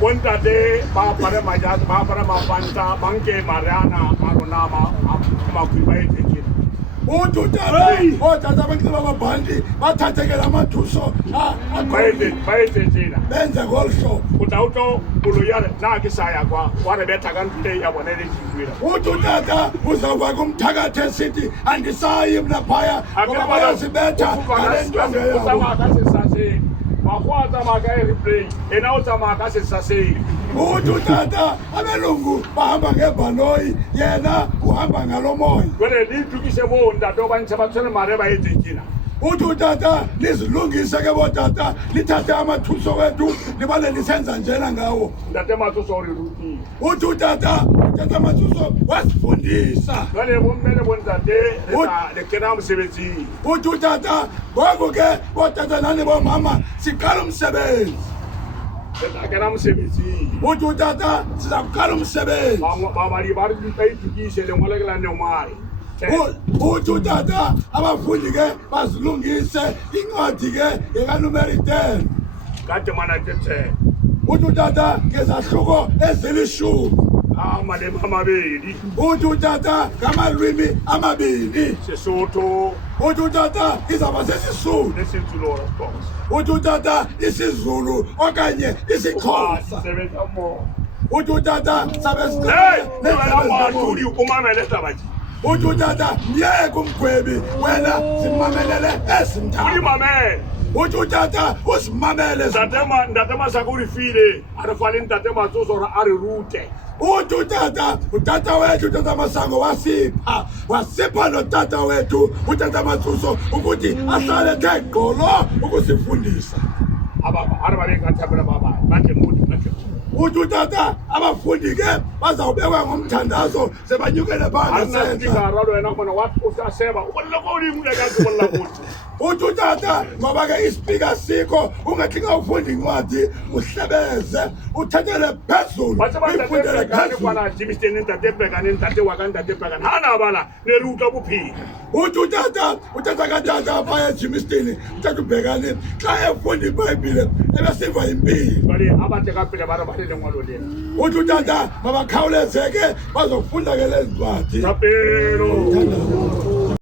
Bontate ba para maja ba para mapanta banke mariana arona makuibaite. Uthi othatha abanxiba amabhandi bathathekela amathuso bayete thina benze ngolu hlobo. utauto uluyare na ke saya kwa rebetha kantle ya bona le jizwela. Uthi utata uzawuva kumthakathe esithi andisayi mna phaya ngoba bayasibetha ngale ntonga yabo. Mahwata maka replay ena utamaka sesaseni. Uthi utata abelungu bahamba ngebhanoyi yena uhamba ngalomoya. Kwele lidukise bo ndado bantsha bathole mare bayedzekina. Uthi utata lizilungise ke botata lithathe amathuso wethu libale lisenza njena ngawo. Ndate mathuso riruti. Uthi utata utata amathuso wasifundisa. Kwele bommele bontate lekena umsebenzi. Uthi utata ngoku ke botata nani bomama siqala umsebenzi. Lekena umsebenzi. Uthi utata siza kuqala umsebenzi. Babali bari bayidukise lengolekela nemali. Uthi utata abafundi ke bazilungise incwadi ke yekanumeri 10. Kade mana tethe. Uthi utata ngezahluko ezilishumi. Amalema amabili. Uthi utata ngamalwimi amabili. Sesotho. Uthi utata izaba sesisuthu. Lesizulu of course. Uthi utata isiZulu okanye isiXhosa. Uthi utata sabe Tuli ukumamele tabaji. Uthi utata yeke umgwebi wena simamelele esimthatha. Ulimame. Uthi utata usimamele. Ndatema sakurifile arifale ndatema zozora ari rute. Uthi utata wethu utata Masango wasipha notata wethu utata Mathuso ukuthi ahlale ethe gqolo ukusifundisa. Arababengathapela baba bathi muthi bathi. Uthi utata abafundi ke bazawubekwa ngomthandazo sebanyukele phansi senza. Wena khona wathi usaseba ubaloko ulimi lekazi bolla kuthi. Uthi utata ngoba ke ispeaker sikho ungathi xa ufunda incwadi uhlebeze uthathele phezulu ufundele phezulu kwana Jimisteni ntatebhekane ntate wakandadebhekane hana bala neruta buphila. Uthi utata katata phaya Jimisteni utata ubhekane xa efunda iBhayibhile ebesiva impilo. Bari abade kaphela barabale ngwalo lena. Uthi utata mabakhawulezeke bazofunda ke lezi ncwadi. Tapelo.